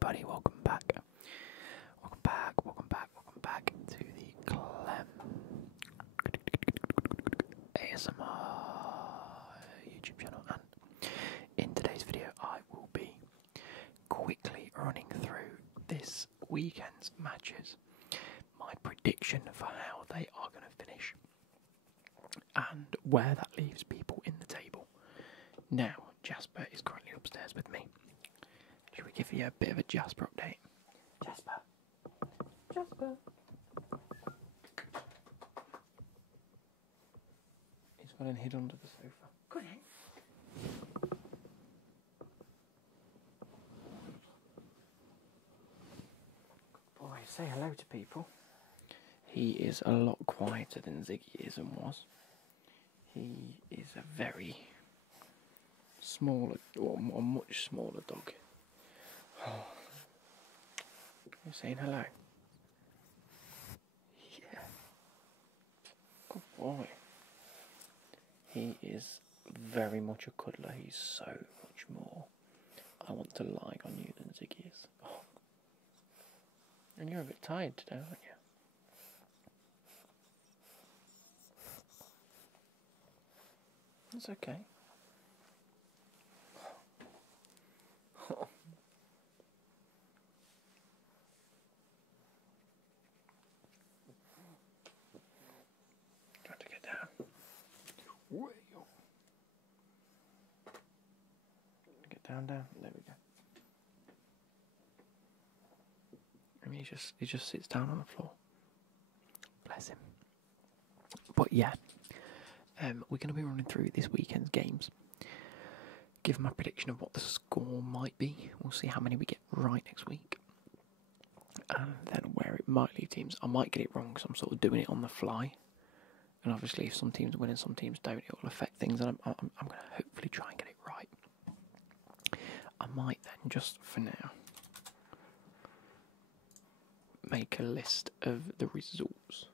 everybody, welcome back. Welcome back to the Clem ASMR YouTube channel. And in today's video I will be quickly running through this weekend's matches, my prediction for how they are going to finish, and where that leaves people in the table. Now, Jasper is currently upstairs with me. Should we give you a bit of a Jasper update? Jasper. He's gone and hid under the sofa. Go in. Boy, say hello to people. He is a lot quieter than Ziggy is and was. He is a very smaller, or a much smaller dog. Oh. You're saying hello? Yeah. Good boy. He is very much a cuddler. He's so much more I want to lie on you than Ziggy is. Oh. And you're a bit tired today, aren't you? It's okay. Trying to get down. Get down. There we go. And he just sits down on the floor. Bless him. But yeah. We're going to be running through this weekend's games, give my prediction of what the score might be. We'll see how many we get right next week, and then where it might leave teams. I might get it wrong because I'm sort of doing it on the fly, and obviously if some teams win and some teams don't, it will affect things, and I'm going to hopefully try and get it right. I might then, just for now, make a list of the results.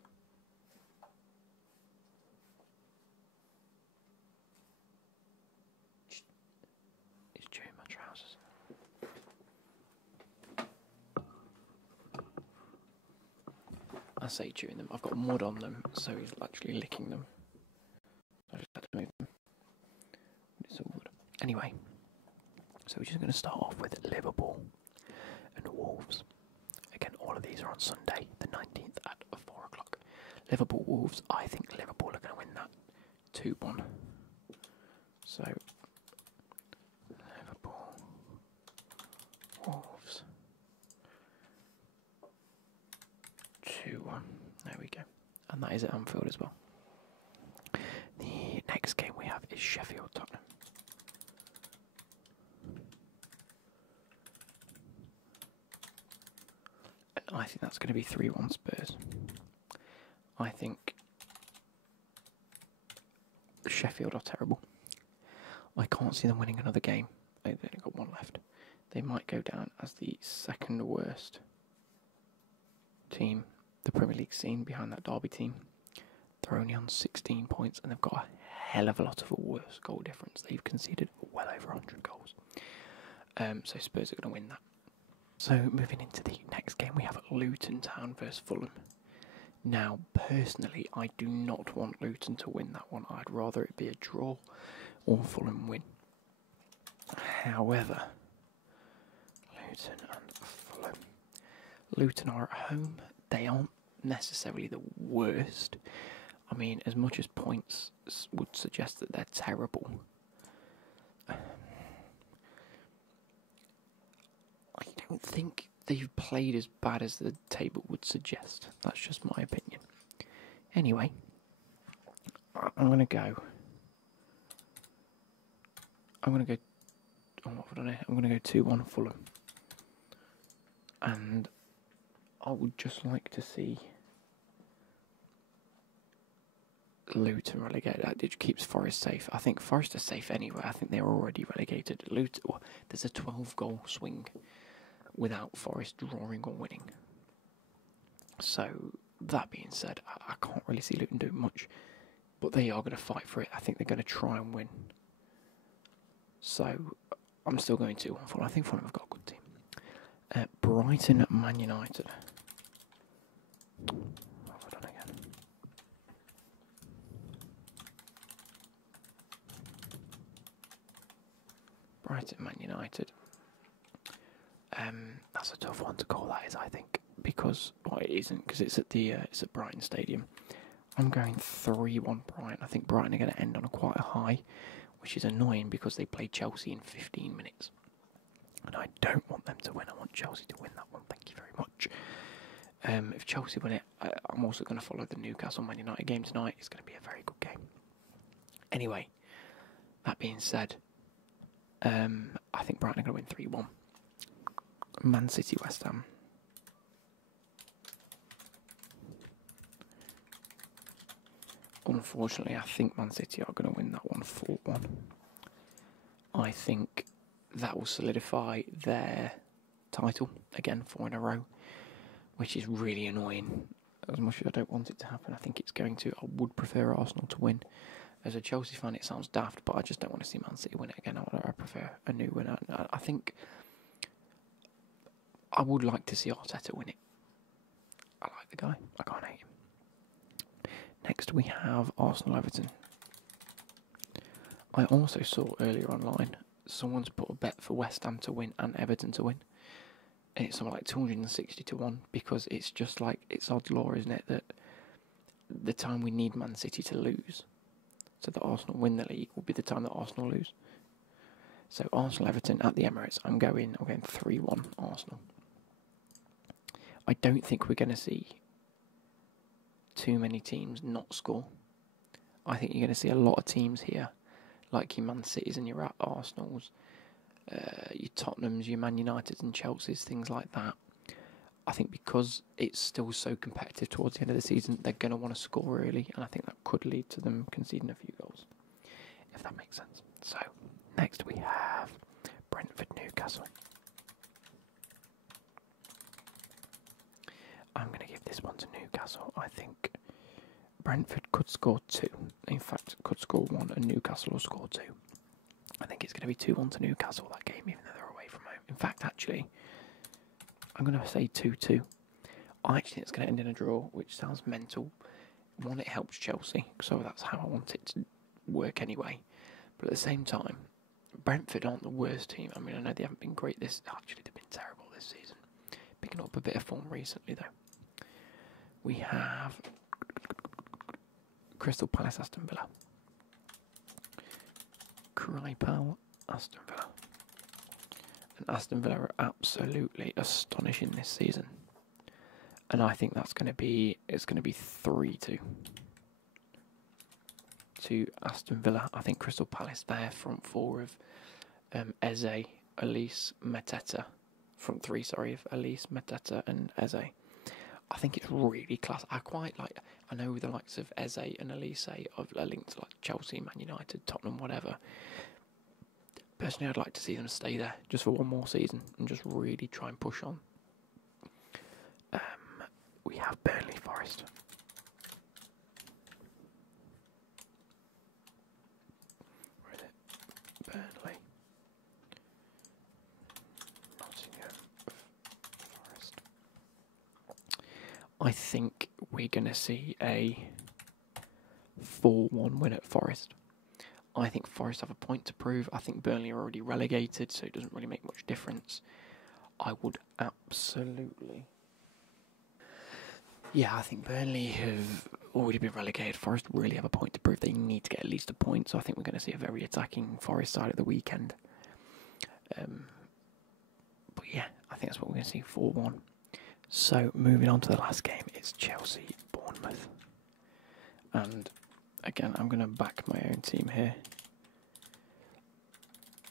I say chewing them. I've got mud on them, so he's actually licking them. I just had to move them. But it's all good. Anyway, so we're just going to start off with Liverpool and Wolves. Again, all of these are on Sunday, the 19th at 4 o'clock. Liverpool Wolves. I think Liverpool are going to win that 2-1. So Liverpool Wolves. 2-1. There we go. And that is at Anfield as well. The next game we have is Sheffield Tottenham. And I think that's going to be 3-1 Spurs. I think Sheffield are terrible. I can't see them winning another game. They've only got one left. They might go down as the second worst team the Premier League scene behind that Derby team. They're only on 16 points and they've got a hell of a lot of a worse goal difference. They've conceded well over 100 goals. So Spurs are going to win that. So moving into the next game, we have Luton Town versus Fulham. Now, personally, I do not want Luton to win that one. I'd rather it be a draw or Fulham win. However, Luton and Fulham. Luton are at home. They aren't necessarily the worst. I mean, as much as points would suggest that they're terrible, I don't think they've played as bad as the table would suggest. That's just my opinion. Anyway, I'm going to go. Oh, what have I done here? I'm going to go 2-1 Fulham. And I would just like to see Luton relegated. It keeps Forest safe. I think Forest are safe anyway. I think they're already relegated. Luton, there's a 12-goal swing without Forest drawing or winning. So, that being said, I can't really see Luton doing much. But they are going to fight for it. I think they're going to try and win. So, I'm still going 2-1 Fulham. I think Fulham have got a good team. Brighton at Man United. What have I done again? Brighton Man United. That's a tough one to call, that is, I think, because it isn't, because it's at Brighton Stadium. I'm going 3-1 Brighton. I think Brighton are going to end on quite a high, which is annoying because they play Chelsea in 15 minutes. And I don't want them to win. I want Chelsea to win that one. Thank you very much. If Chelsea win it, I'm also going to follow the Newcastle Man United game tonight. It's going to be a very good game. Anyway, that being said, I think Brighton are going to win 3-1. Man City, West Ham. Unfortunately, I think Man City are going to win that one 4-1. I think that will solidify their title again, 4 in a row, which is really annoying. As much as I don't want it to happen, I think it's going to. I would prefer Arsenal to win. As a Chelsea fan, it sounds daft, but I just don't want to see Man City win it again. I prefer a new winner. I think I would like to see Arteta win it. I like the guy. I can't hate him. Next we have Arsenal-Everton. I also saw earlier online someone's put a bet for West Ham to win and Everton to win. And it's something like 260 to 1 because it's just like, it's odds law, isn't it, that the time we need Man City to lose so that Arsenal win the league will be the time that Arsenal lose. So Arsenal-Everton at the Emirates, I'm going 3-1 Arsenal. I don't think we're going to see too many teams not score. I think you're going to see a lot of teams here, like your Man Cities and your Arsenals, your Tottenhams, your Man Uniteds and Chelseas, things like that. I think because it's still so competitive towards the end of the season, they're going to want to score early, and I think that could lead to them conceding a few goals, if that makes sense. So, next we have Brentford-Newcastle. I'm going to give this one to Newcastle. I think Brentford could score 2. In fact, could score 1 and Newcastle will score 2. I think it's going to be 2-1 to Newcastle, that game, even though they're away from home. In fact, actually, I'm going to say 2-2. I actually think it's going to end in a draw, which sounds mental. One, it helps Chelsea, so that's how I want it to work anyway. But at the same time, Brentford aren't the worst team. I mean, I know they haven't been great actually, they've been terrible this season. Picking up a bit of form recently, though. We have Crystal Palace, Aston Villa. Crypal, Aston Villa. And Aston Villa are absolutely astonishing this season. And I think it's going to be 3-2 to Aston Villa. I think Crystal Palace, their front four of Eze, Elise, Mateta. Front three, of Elise, Mateta and Eze. I think it's really class. I know the likes of Eze and Elise are linked to like Chelsea, Man United, Tottenham, whatever. Personally, I'd like to see them stay there just for one more season and just really try and push on. We have Burnley Forest. Where is it? Burnley. Nottingham Forest. I think we're going to see a 4-1 win at Forest. I think Forest have a point to prove. I think Burnley are already relegated, so it doesn't really make much difference. I would absolutely... Yeah, I think Burnley have already been relegated. Forest really have a point to prove. They need to get at least a point, so I think we're going to see a very attacking Forest side at the weekend. But yeah, I think that's what we're going to see, 4-1. So, moving on to the last game, it's Chelsea-Bournemouth. And, again, I'm going to back my own team here.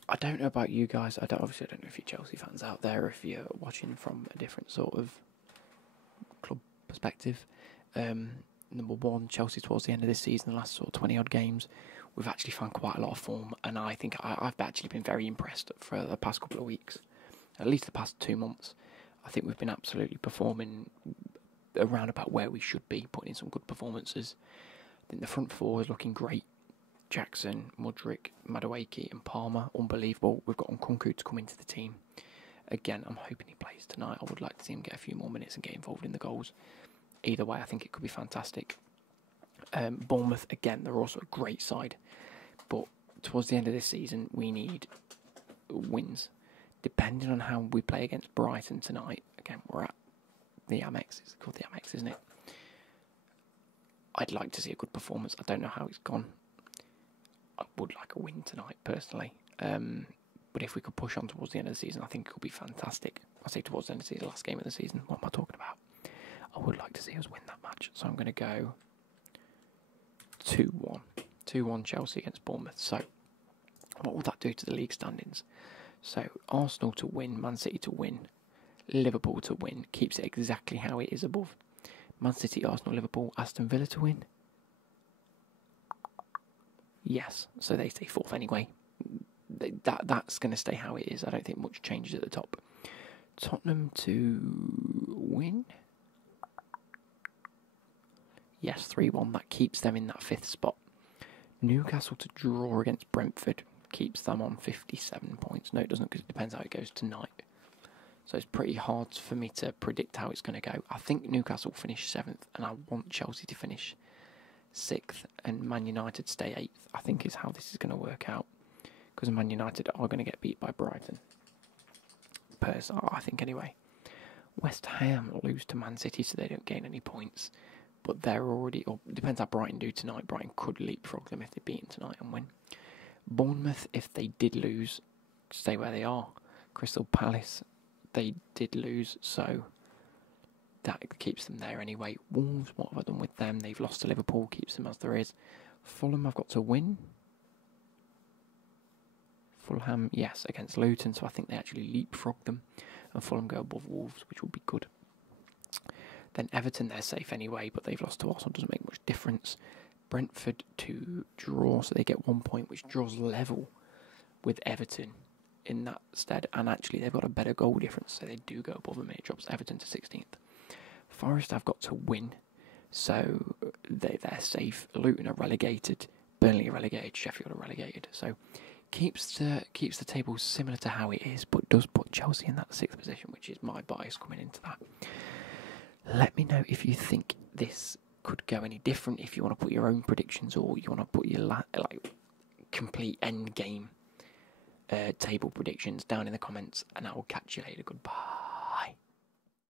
I don't know about you guys. Obviously, I don't know if you're Chelsea fans out there, if you're watching from a different sort of club perspective. Number one, Chelsea towards the end of this season, the last sort of 20-odd games, we've actually found quite a lot of form, and I think I've actually been very impressed for the past couple of weeks, at least the past 2 months. I think we've been absolutely performing around about where we should be, putting in some good performances. I think the front four is looking great. Jackson, Mudryk, Madueke and Palmer, unbelievable. We've got Nkunku to come into the team. Again, I'm hoping he plays tonight. I would like to see him get a few more minutes and get involved in the goals. Either way, I think it could be fantastic. Bournemouth, again, they're also a great side. But towards the end of this season, we need wins. Depending on how we play against Brighton tonight, again, we're at the Amex. It's called the Amex, isn't it? I'd like to see a good performance. I don't know how it's gone. I would like a win tonight, personally. But if we could push on towards the end of the season, I think it could be fantastic. I say towards the end of the season, last game of the season. What am I talking about? I would like to see us win that match. So I'm going to go 2-1. 2-1 Chelsea against Bournemouth. So what will that do to the league standings? So Arsenal to win, Man City to win, Liverpool to win. Keeps it exactly how it is above. Man City, Arsenal, Liverpool, Aston Villa to win. Yes, so they stay fourth anyway. That's going to stay how it is. I don't think much changes at the top. Tottenham to win. Yes, 3-1. That keeps them in that 5th spot. Newcastle to draw against Brentford. Keeps them on 57 points. No, it doesn't, because it depends how it goes tonight. So it's pretty hard for me to predict how it's going to go. I think Newcastle will finish 7th, and I want Chelsea to finish 6th, and Man United stay 8th, I think is how this is going to work out. Because Man United are going to get beat by Brighton. I think anyway. West Ham lose to Man City, so they don't gain any points. But they're already, or depends how Brighton do tonight. Brighton could leapfrog them if they beat them tonight and win. Bournemouth, if they did lose, stay where they are. Crystal Palace, they did lose, so that keeps them there anyway. Wolves, what have I done with them? They've lost to Liverpool, keeps them as there is. Fulham, I've got to win. Fulham, yes, against Luton, so I think they actually leapfrog them. And Fulham go above Wolves, which will be good. Then Everton, they're safe anyway, but they've lost to Arsenal, doesn't make much difference. Brentford to draw, so they get 1 point, which draws level with Everton in that stead. And actually, they've got a better goal difference, so they do go above them, and it drops Everton to 16th. Forest, I've got to win, so they're safe. Luton are relegated, Burnley are relegated, Sheffield are relegated. So keeps the table similar to how it is, but does put Chelsea in that 6th position, which is my bias coming into that. Let me know if you think this could go any different, if you want to put your own predictions, or you want to put your complete end game table predictions down in the comments, and I will catch you later. Goodbye.